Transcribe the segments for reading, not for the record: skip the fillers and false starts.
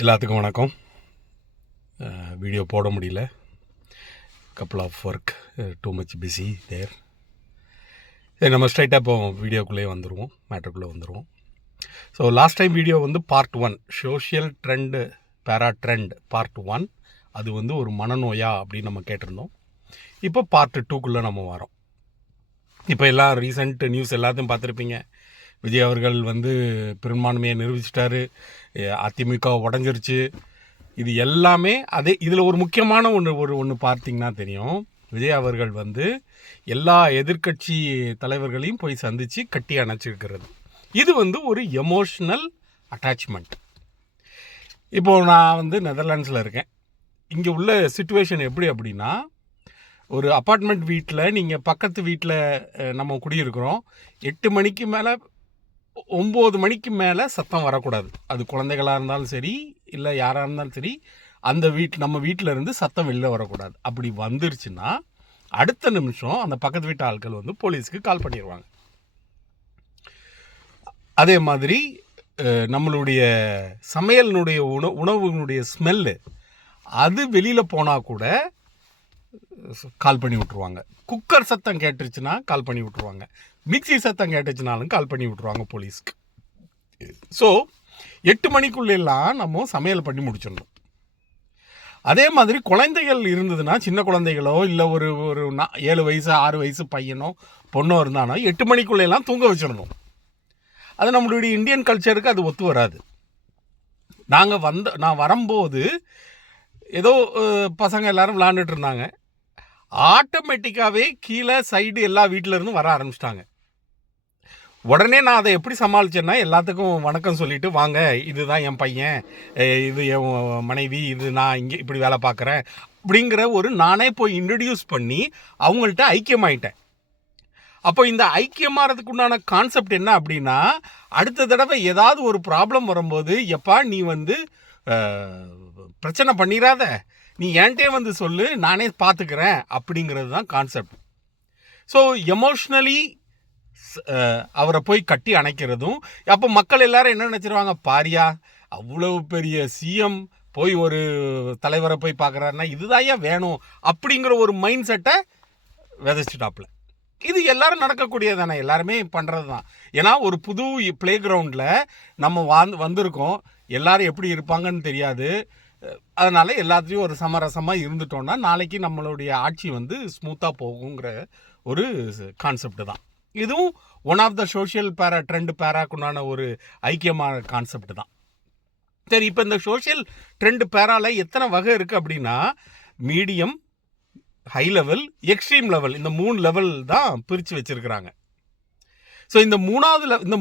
எல்லாத்துக்கும் வணக்கம். வீடியோ போட முடியல, couple of work, too much busy there. சரி, நம்ம ஸ்ட்ரைட்டாக இப்போ வீடியோக்குள்ளே வந்துடுவோம், மேட்டருக்குள்ளே வந்துடுவோம். ஸோ லாஸ்ட் டைம் வீடியோ வந்து பார்ட் 1 சோஷியல் ட்ரெண்டு பேரா ட்ரெண்ட் பார்ட் 1, அது வந்து ஒரு மனநோயா அப்படின்னு நம்ம கேட்டிருந்தோம். இப்போ பார்ட் 2க்குள்ளே நம்ம வரோம். இப்போ எல்லாம் ரீசெண்ட் நியூஸ் எல்லாத்தையும் பார்த்துருப்பீங்க. விஜய் அவர்கள் வந்து பெரும்பான்மையை நிரூபிச்சிட்டாரு, அதிமுக உடஞ்சிருச்சு. இது எல்லாமே அதே. இதில் ஒரு முக்கியமான ஒன்று பார்த்தீங்கன்னா தெரியும். விஜய் அவர்கள் வந்து எல்லா எதிர்கட்சி தலைவர்களையும் போய் சந்தித்து கட்டி அணைச்சிருக்கிறது. இது வந்து ஒரு எமோஷ்னல் அட்டாச்மெண்ட். இப்போது நான் வந்து நெதர்லாண்ட்ஸில் இருக்கேன். இங்கே உள்ள சிச்சுவேஷன் எப்படி அப்படின்னா, ஒரு அப்பார்ட்மெண்ட் வீட்டில் நீங்கள் பக்கத்து வீட்டில் நம்ம குடியிருக்கிறோம். 8 மணிக்கு மேலே 9 மணிக்கு மேலே சத்தம் வரக்கூடாது. அது குழந்தைகளாக இருந்தாலும் சரி, இல்லை யாராக இருந்தாலும் சரி, அந்த நம்ம வீட்டில் இருந்து சத்தம் வெளில வரக்கூடாது. அப்படி வந்துருச்சுன்னா அடுத்த நிமிஷம் அந்த பக்கத்து வீட்டு ஆட்கள் வந்து போலீஸுக்கு கால் பண்ணிடுவாங்க. அதே மாதிரி நம்மளுடைய சமையலினுடைய உணவுனுடைய ஸ்மெல்லு அது வெளியில் போனால் கூட கால் பண்ணி விட்ருவாங்க. குக்கர் சத்தம் கேட்டுருச்சுன்னா கால் பண்ணி விட்ருவாங்க. மிக்சி சத்தம் கேட்டுச்சுனாலும் கால் பண்ணி விட்ருவாங்க போலீஸ்க்கு. ஸோ 8 மணிக்குள்ளெல்லாம் நம்ம சமையல் பண்ணி முடிச்சிடணும். அதே மாதிரி குழந்தைகள் இருந்ததுன்னா, சின்ன குழந்தைகளோ இல்லை ஒரு 7 வயசு 6 வயசு பையனோ பொண்ணோ இருந்தானோ 8 மணிக்குள்ளெல்லாம் தூங்க வச்சிடணும். அது நம்மளுடைய இந்தியன் கல்ச்சருக்கு அது ஒத்து வராது. நான் வரும்போது ஏதோ பசங்க எல்லாரும் விளாண்டுட்டு இருந்தாங்க. ஆட்டோமேட்டிக்காகவே கீழே சைடு எல்லா வீட்டிலேருந்து வர ஆரம்பிச்சிட்டாங்க. உடனே நான் அதை எப்படி சமாளித்தேன்னா, எல்லாத்துக்கும் வணக்கம் சொல்லிவிட்டு, வாங்க இதுதான் என் பையன், இது என் மனைவி, இது நான் இங்கே இப்படி வேலை பார்க்குறேன் அப்படிங்கிற ஒரு நானே போய் இன்ட்ரடியூஸ் பண்ணி அவங்கள்ட்ட ஐக்கியமாயிட்டேன். அப்போ இந்த ஐக்கியமாகறதுக்கு உண்டான கான்செப்ட் என்ன அப்படின்னா, அடுத்த தடவை ஏதாவது ஒரு ப்ராப்ளம் வரும்போது, எப்பா நீ வந்து பிரச்சனை பண்ணிடாத, நீ என்கிட்டே வந்து சொல்லு, நானே பார்த்துக்கிறேன் அப்படிங்கிறது தான் கான்செப்ட். ஸோ எமோஷ்னலி அவரை போய் கட்டி அணைக்கிறதும். அப்போ மக்கள் எல்லாரும் என்ன நினச்சிருவாங்க, பாரியா அவ்வளவு பெரிய சிஎம் போய் ஒரு தலைவரை போய் பார்க்குறாருன்னா இதுதாயா வேணும் அப்படிங்கிற ஒரு மைண்ட் செட்டை விதைச்சிட்டாப்புல. இது எல்லாரும் நடக்கக்கூடியதானே, எல்லாருமே பண்ணுறது தான். ஏன்னா ஒரு புது பிளே கிரவுண்டில் நம்ம வந்திருக்கோம். எல்லாரும் எப்படி இருப்பாங்கன்னு தெரியாது. அதனால் எல்லாத்தையும் ஒரு சமரசமாக இருந்துட்டோம்னா நாளைக்கு நம்மளுடைய ஆட்சி வந்து ஸ்மூத்தாக போகுங்கிற ஒரு கான்செப்ட் தான். இதுவும் one of the social trend பேராக்குண்டான ஒரு ஐக்கியமான கான்செப்ட் தான். சரி, இப்போ இந்த சோஷியல் ட்ரெண்ட் பேரால எத்தனை வகை இருக்குது அப்படின்னா, medium, high level, extreme level, இந்த 3 லெவல் தான் பிரித்து வச்சுருக்கிறாங்க. ஸோ இந்த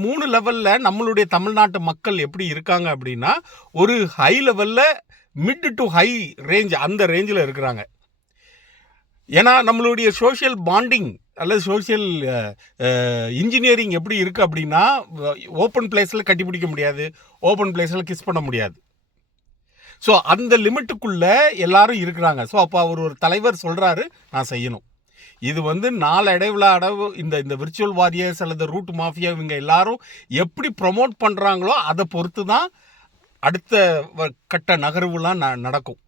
3 லெவலில் நம்மளுடைய தமிழ்நாட்டு மக்கள் எப்படி இருக்காங்க அப்படின்னா, ஒரு ஹை லெவலில் மிட் டு ஹை ரேஞ்ச், அந்த ரேஞ்சில் இருக்கிறாங்க. ஏன்னா நம்மளுடைய சோஷியல் பாண்டிங் அல்லது சோஷியல் இன்ஜினியரிங் எப்படி இருக்குது அப்படின்னா, ஓப்பன் பிளேஸில் கட்டிப்பிடிக்க முடியாது, ஓப்பன் பிளேஸில் கிஸ் பண்ண முடியாது. ஸோ அந்த லிமிட்டுக்குள்ளே எல்லாரும் இருக்கிறாங்க. ஸோ அப்போ அவர் ஒரு தலைவர் சொல்கிறாரு, நான் செய்யணும். இது வந்து நாளடைவு இந்த விர்ச்சுவல் வாரியர்ஸ் அல்லது ரூட் மாஃபியா இவங்க எல்லாரும் எப்படி ப்ரொமோட் பண்ணுறாங்களோ அதை பொறுத்து தான் அடுத்த கட்ட நகர்வுலாம் நடக்கும்.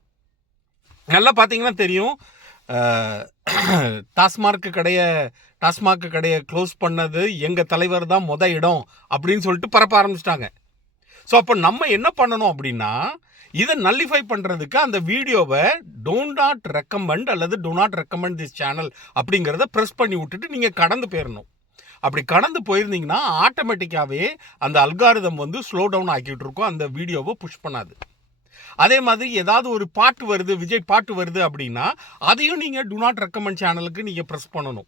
நல்லா பார்த்தீங்கன்னா தெரியும், டாஸ்மாக் கடையை க்ளோஸ் பண்ணது எங்கள் தலைவர் தான் இடம் அப்படின்னு சொல்லிட்டு பரப்ப ஆரம்பிச்சிட்டாங்க. ஸோ அப்போ நம்ம என்ன பண்ணணும் அப்படின்னா, இதை நல்லிஃபை பண்ணுறதுக்கு அந்த வீடியோவை டோன்ட் நாட் ரெக்கமெண்ட் அல்லது do not recommend this channel அப்படிங்கிறத ப்ரெஸ் பண்ணி விட்டுட்டு நீங்கள் கடந்து போயிடணும். அப்படி கடந்து போயிருந்தீங்கன்னா ஆட்டோமேட்டிக்காகவே அந்த அல்காரிதம் வந்து ஸ்லோ டவுன் ஆக்கிட்டு இருக்கும், அந்த வீடியோவை புஷ் பண்ணாது. அதே மாதிரி ஏதாவது ஒரு பாட்டு வருது, விஜய் பாட்டு வருது அப்படின்னா அதையும் நீங்கள் டூ நாட் ரெக்கமெண்ட் சேனலுக்கு நீங்கள் ப்ரெஸ் பண்ணணும்.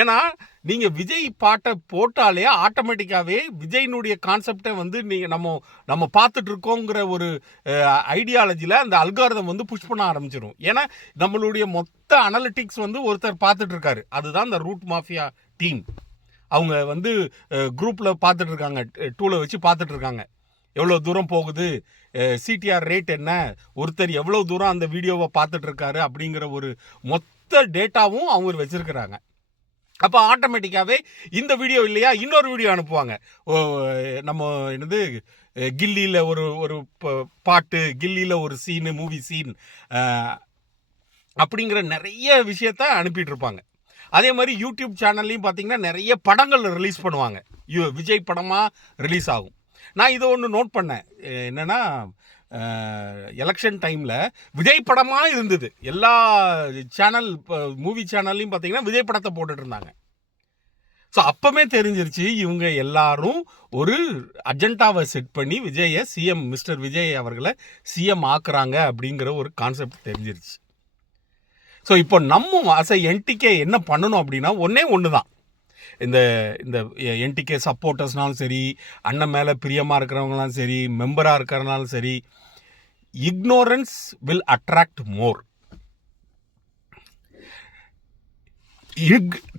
ஏன்னா நீங்கள் விஜய் பாட்டை போட்டாலே ஆட்டோமேட்டிக்காகவே விஜயினுடைய கான்செப்டை வந்து நம்ம பார்த்துட்டு இருக்கோங்கிற ஒரு ஐடியாலஜியில் அந்த அல்காரிதம் வந்து புஷ் பண்ண ஆரம்பிச்சிடும். ஏன்னா நம்மளுடைய மொத்த அனலிட்டிக்ஸ் வந்து ஒருத்தர் பார்த்துட்டு இருக்காரு, அதுதான் இந்த ரூட் மாஃபியா டீம். அவங்க வந்து குரூப்பில் பார்த்துட்டு இருக்காங்க, டூலை வச்சு பார்த்துட்டு இருக்காங்க, எவ்வளோ தூரம் போகுது, சிடிஆர் ரேட் என்ன, ஒருத்தர் எவ்வளோ தூரம் அந்த வீடியோவை பார்த்துட்டு இருக்காரு அப்படிங்கிற ஒரு மொத்த டேட்டாவும் அவங்க வச்சுருக்கிறாங்க. அப்போ ஆட்டோமேட்டிக்காகவே இந்த வீடியோ இல்லையா இன்னொரு வீடியோ அனுப்புவாங்க. நம்ம கில்லியில் ஒரு ஒரு பாட்டு, கில்லியில் ஒரு சீனு, மூவி சீன் அப்படிங்கிற நிறைய விஷயத்த அனுப்பிட்டு இருப்பாங்க. அதே மாதிரி யூடியூப் சேனல்லையும் பார்த்தீங்கன்னா நிறைய படங்கள் ரிலீஸ் பண்ணுவாங்க. விஜய் படமாக ரிலீஸ் ஆகும். நான் இதை ஒன்று நோட் பண்ணேன். என்னென்னா எலெக்ஷன் டைமில் விஜய் படமாக இருந்தது. எல்லா சேனல் மூவி சேனல்லையும் பார்த்தீங்கன்னா விஜய் படத்தை போட்டுட்டு இருந்தாங்க. ஸோ அப்போவே தெரிஞ்சிருச்சு இவங்க எல்லாரும் ஒரு அஜெண்டாவை செட் பண்ணி விஜயை சிஎம், மிஸ்டர் விஜய் அவர்களை சிஎம் ஆக்குறாங்க அப்படிங்கிற ஒரு கான்செப்ட் தெரிஞ்சிருச்சு. ஸோ இப்போ நம்ம அஸ் என்டிகே என்ன பண்ணணும் அப்படின்னா ஒன்று தான். இந்த இந்த என்டிகே சப்போர்ட்டர்ஸ்னாலும் சரி, அண்ணன் மேலே பிரியமாக இருக்கிறவங்களாலும் சரி, மெம்பராக இருக்கிறனாலும் சரி, இக்னோரன்ஸ் வில் அட்ராக்ட் மோர்.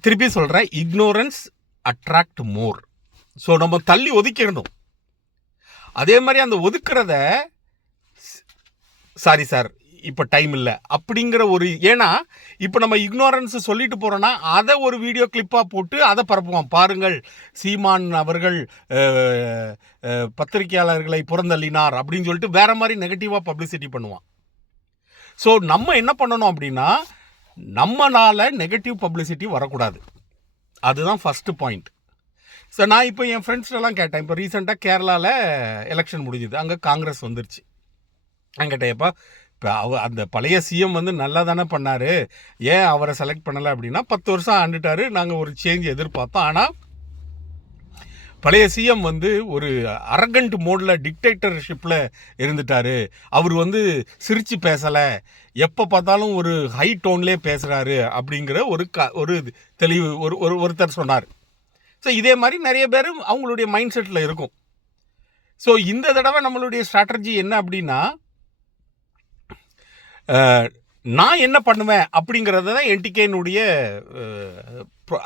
திருப்பி சொல்கிறேன், இக்னோரன்ஸ் அட்ராக்ட் மோர். ஸோ நம்ம தள்ளி ஒதுக்கிடணும். அதே மாதிரி அந்த ஒதுக்குறத சாரி சார் இப்போ டைம் இல்லை அப்படிங்கிற ஒரு, ஏன்னா இப்போ நம்ம இக்னோரன்ஸ் சொல்லிட்டு போகிறோன்னா அதை ஒரு வீடியோ கிளிப்பாக போட்டு அதை பரப்புவோம். பாருங்கள், சீமான் அவர்கள் பத்திரிகையாளர்களை புறந்தள்ளினார் அப்படின்னு சொல்லிட்டு வேற மாதிரி நெகட்டிவாக பப்ளிசிட்டி பண்ணுவான். ஸோ நம்ம என்ன பண்ணணும் அப்படின்னா, நம்மளால் நெகட்டிவ் பப்ளிசிட்டி வரக்கூடாது. அதுதான் ஃபஸ்ட்டு பாயிண்ட். ஸோ நான் இப்போ என் ஃப்ரெண்ட்ஸ்டெல்லாம் கேட்டேன். இப்போ ரீசெண்டாக கேரளாவில் எலெக்ஷன் முடிஞ்சுது, அங்கே காங்கிரஸ் வந்துருச்சு. நான் கேட்டேன், எப்போ இப்போ அந்த பழைய சிஎம் வந்து நல்லா தானே பண்ணார், ஏன் அவரை செலக்ட் பண்ணலை அப்படின்னா, 10 வருஷம் ஆண்டுட்டார், நாங்கள் ஒரு சேஞ்ச் எதிர்பார்த்தோம். ஆனால் பழைய சிஎம் வந்து ஒரு அரகண்ட் மோடில் டிக்டேட்டர்ஷிப்பில் இருந்துட்டார். அவர் வந்து சிரித்து பேசலை, எப்போ பார்த்தாலும் ஒரு ஹை டோன்லேயே பேசுகிறாரு அப்படிங்கிற ஒரு தெளிவு ஒருத்தர் சொன்னார். ஸோ இதே மாதிரி நிறைய பேர் அவங்களுடைய மைண்ட் செட்டில் இருக்கும். ஸோ இந்த தடவை நம்மளுடைய ஸ்ட்ராட்டஜி என்ன அப்படின்னா, நான் என்ன பண்ணுவேன் அப்படிங்கிறது தான் என்டிகேனுடைய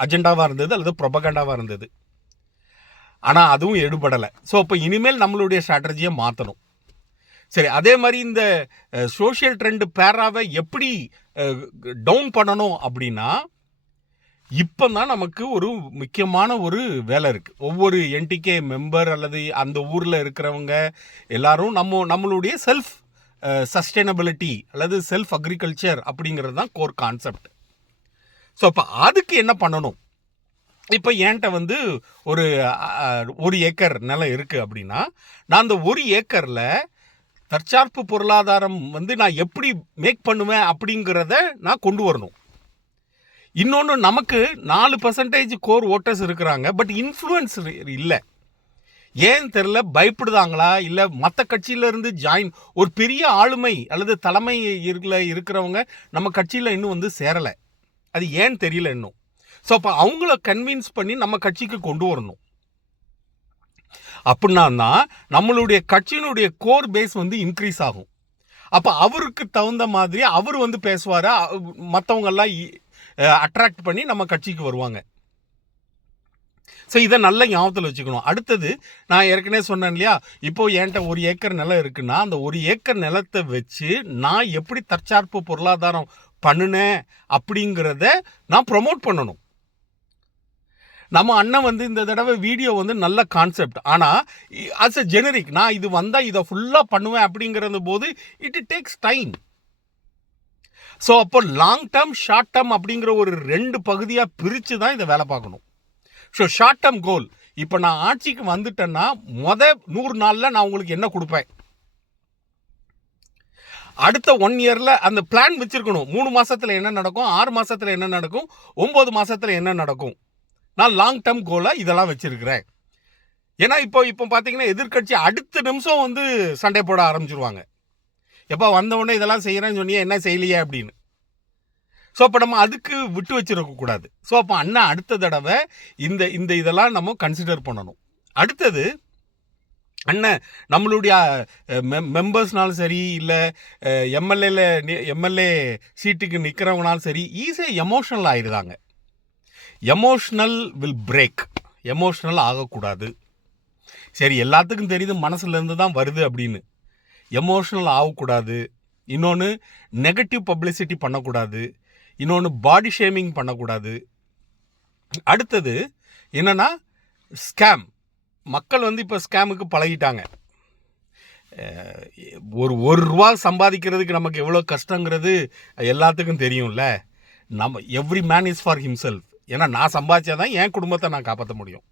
அஜெண்டாவாக இருந்தது அல்லது ப்ரொபகண்டாவாக இருந்தது. ஆனால் அதுவும் எடுபடலை. ஸோ இப்போ இனிமேல் நம்மளுடைய ஸ்ட்ராட்டஜியை மாற்றணும். சரி, அதே மாதிரி இந்த சோஷியல் ட்ரெண்ட் பேராவை எப்படி டவுன் பண்ணணும் அப்படின்னா, இப்போ தான் நமக்கு ஒரு முக்கியமான ஒரு வேலை இருக்குது. ஒவ்வொரு என்டிகே மெம்பர் அல்லது அந்த ஊரில் இருக்கிறவங்க எல்லாரும் நம்மளுடைய செல்ஃப் சஸ்டைனபிலிட்டி அல்லது செல்ஃப் அக்ரிகல்ச்சர் அப்படிங்கிறது தான் கோர் கான்செப்ட். ஸோ அப்போ அதுக்கு என்ன பண்ணணும்? இப்போ என்கிட்ட வந்து ஒரு ஏக்கர் நிலம் இருக்குது அப்படின்னா, நான் அந்த ஒரு ஏக்கரில் தற்சார்பு பொருளாதாரம் வந்து நான் எப்படி மேக் பண்ணுவேன் அப்படிங்கிறத நான் கொண்டு வரணும். இன்னொன்று, நமக்கு 4% கோர் ஓட்டர்ஸ் இருக்கிறாங்க, பட் இன்ஃப்ளூயன்ஸ் இல்லை. ஏன் தெரில, பயப்படுதாங்களா, இல்லை மற்ற கட்சியிலேருந்து ஜாயின் ஒரு பெரிய ஆளுமை அல்லது தலைமை இருக்கிறவங்க நம்ம கட்சியில் இன்னும் வந்து சேரலை. அது ஏன் தெரியல இன்னும். ஸோ அப்போ அவங்கள கன்வின்ஸ் பண்ணி நம்ம கட்சிக்கு கொண்டு வரணும். அப்படின்னா தான் நம்மளுடைய கட்சியினுடைய கோர் பேஸ் வந்து இன்க்ரீஸ் ஆகும். அப்போ அவருக்கு தகுந்த மாதிரி அவர் வந்து பேசுவார், மற்றவங்கெல்லாம் அட்ராக்ட் பண்ணி நம்ம கட்சிக்கு வருவாங்க. ஸோ இதை நல்ல ஞாபகத்தில் வச்சுக்கணும். அடுத்தது, நான் ஏற்கனவே சொன்னேன் இல்லையா, இப்போது என்கிட்ட 1 ஏக்கர் நிலம் இருக்குன்னா, அந்த 1 ஏக்கர் நிலத்தை வச்சு நான் எப்படி தற்சார்பு பொருளாதாரம் பண்ணினேன் அப்படிங்கிறத நான் ப்ரொமோட் பண்ணணும். நம்ம அண்ணன் வந்து இந்த தடவை வீடியோ வந்து நல்ல கான்செப்ட், ஆனால் ஆஸ் எ ஜெனரிக் நான் இது வந்தால் இதை ஃபுல்லாக பண்ணுவேன் அப்படிங்கிறது போது இட் டேக்ஸ் டைம். ஸோ அப்போ லாங் டேர்ம், ஷார்ட் டேர்ம் அப்படிங்கிற ஒரு 2 பகுதியாக பிரித்து தான் இதை வேலை பார்க்கணும். ஸோ ஷார்ட் டேர்ம் கோல், இப்போ நான் ஆட்சிக்கு வந்துட்டேன்னா 100 நாளில் நான் உங்களுக்கு என்ன கொடுப்பேன், அடுத்த 1 இயரில் அந்த பிளான் வச்சுருக்கணும். 3 மாதத்தில் என்ன நடக்கும், 6 மாதத்தில் என்ன நடக்கும், 9 மாதத்தில் என்ன நடக்கும். நான் லாங் டேர்ம் கோலாக இதெல்லாம் வச்சுருக்கிறேன். ஏன்னா இப்போ பார்த்தீங்கன்னா எதிர்கட்சி அடுத்த நிமிஷம் வந்து சண்டை போட ஆரம்பிச்சிருவாங்க. எப்போ வந்தவுடனே இதெல்லாம் செய்கிறேன்னு சொன்னியே, என்ன செய்யலையே அப்படின்னு. ஸோ அப்போ நம்ம அதுக்கு விட்டு வச்சிருக்கக்கூடாது. ஸோ அப்போ அண்ணா அடுத்த தடவை இந்த இதெல்லாம் நம்ம கன்சிடர் பண்ணணும். அடுத்தது, அண்ணன் நம்மளுடைய மெம்பர்ஸ்னாலும் சரி, இல்லை எம்எல்ஏ சீட்டுக்கு நிற்கிறவங்கனாலும் சரி, ஈஸியாக எமோஷ்னல் ஆகிடுதாங்க. Emotional will break. எமோஷ்னல் ஆகக்கூடாது. சரி, எல்லாத்துக்கும் தெரியுது மனசுலேருந்து தான் வருது அப்படின்னு. எமோஷ்னல் ஆகக்கூடாது. இன்னொன்று, நெகட்டிவ் பப்ளிசிட்டி பண்ணக்கூடாது. இன்னொன்று, பாடி ஷேமிங் பண்ணக்கூடாது. அடுத்தது என்னென்னா, ஸ்கேம். மக்கள் வந்து இப்போ ஸ்கேமுக்கு பழகிட்டாங்க. ஒரு ரூபா சம்பாதிக்கிறதுக்கு நமக்கு எவ்வளோ கஷ்டங்கிறது எல்லாத்துக்கும் தெரியும்ல. நம்ம every man is for himself. ஏன்னா நான் சம்பாதிச்சாதான் என் குடும்பத்தை நான் காப்பாற்ற முடியும்.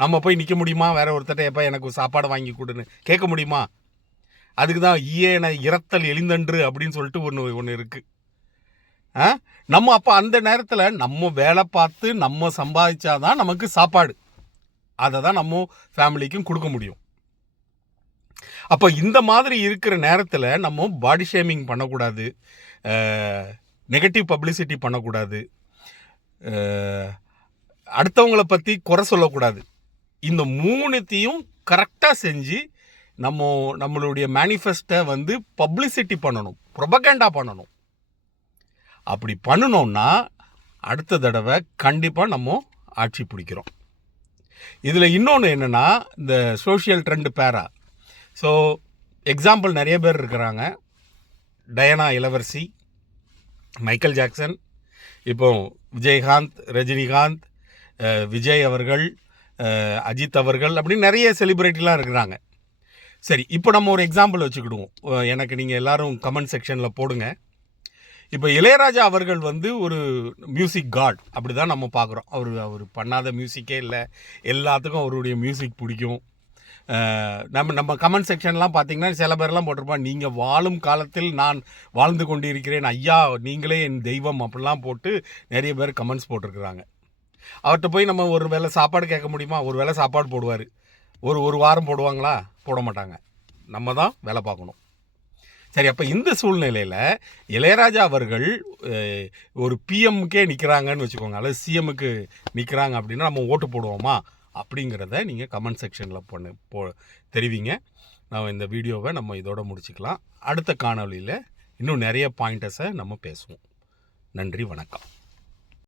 நம்ம போய் நிற்க முடியுமா? வேற ஒருத்தட்ட எப்போ எனக்கு சாப்பாடு வாங்கி கொடுன்னு கேட்க முடியுமா? அதுக்கு தான் ஈயன இரத்தல் எளிந்தன்று அப்படின்னு சொல்லிட்டு ஒன்று இருக்குது. நம்ம அப்போ அந்த நேரத்தில் நம்ம வேலை பார்த்து நம்ம சம்பாதிச்சாதான் நமக்கு சாப்பாடு. அதை தான் நம்ம ஃபேமிலிக்கும் கொடுக்க முடியும். அப்போ இந்த மாதிரி இருக்கிற நேரத்தில் நம்ம பாடி ஷேமிங் பண்ணக்கூடாது, நெகட்டிவ் பப்ளிசிட்டி பண்ணக்கூடாது, அடுத்தவங்களை பற்றி குறை சொல்லக்கூடாது. இந்த மூணுத்தையும் கரெக்டாக செஞ்சு நம்மளுடைய மேனிஃபெஸ்டை வந்து பப்ளிசிட்டி பண்ணணும், ப்ரொபகேண்டா பண்ணணும். அப்படி பண்ணணும்னா அடுத்த தடவை கண்டிப்பாக நம்ம ஆட்சி பிடிக்கிறோம். இதில் இன்னொன்று என்னென்னா, இந்த சோஷியல் ட்ரெண்ட் பேரா. ஸோ எக்ஸாம்பிள் நிறைய பேர் இருக்கிறாங்க. டயனா இளவரசி, மைக்கேல் ஜாக்சன், இப்போ விஜயகாந்த், ரஜினிகாந்த், விஜய் அவர்கள், அஜித் அவர்கள், அப்படின்னு நிறைய செலிப்ரிட்டிலாம் இருக்கிறாங்க. சரி, இப்போ நம்ம ஒரு எக்ஸாம்பிள் வச்சுக்கிடுவோம். எனக்கு நீங்கள் எல்லோரும் கமெண்ட் செக்ஷனில் போடுங்க. இப்போ இளையராஜா அவர்கள் வந்து ஒரு மியூசிக் காட், அப்படி தான் நம்ம பார்க்குறோம். அவர் பண்ணாத மியூசிக்கே இல்லை, எல்லாத்துக்கும் அவருடைய மியூசிக் பிடிக்கும். நம்ம கமெண்ட் செக்ஷன்லாம் பார்த்தீங்கன்னா சில பேர்லாம் போட்டிருப்பான், நீங்கள் வாழும் காலத்தில் நான் வாழ்ந்து கொண்டு இருக்கிறேன் ஐயா, நீங்களே என் தெய்வம், அப்படிலாம் போட்டு நிறைய பேர் கமெண்ட்ஸ் போட்டிருக்கிறாங்க. அவர்கிட்ட போய் நம்ம ஒரு வேளை சாப்பாடு கேட்க முடியுமா? ஒரு வேளை சாப்பாடு போடுவார். ஒரு வாரம் போடுவாங்களா? போட மாட்டாங்க. நம்ம தான் வேலை பார்க்கணும். சரி, அப்போ இந்த சூழ்நிலையில் இளையராஜா அவர்கள் ஒரு பிஎம்முக்கே நிற்கிறாங்கன்னு வச்சுக்கோங்க, அல்லது சிஎம்முக்கு நிற்கிறாங்க அப்படின்னா நம்ம ஓட்டு போடுவோமா அப்படிங்கிறத நீங்கள் கமெண்ட் செக்ஷனில் தெரிவிங்க. நான் இந்த வீடியோவை நம்ம இதோட முடிச்சுக்கலாம். அடுத்த காணொலியில் இன்னும் நிறைய பாயிண்டர்ஸை நம்ம பேசுவோம். நன்றி, வணக்கம்.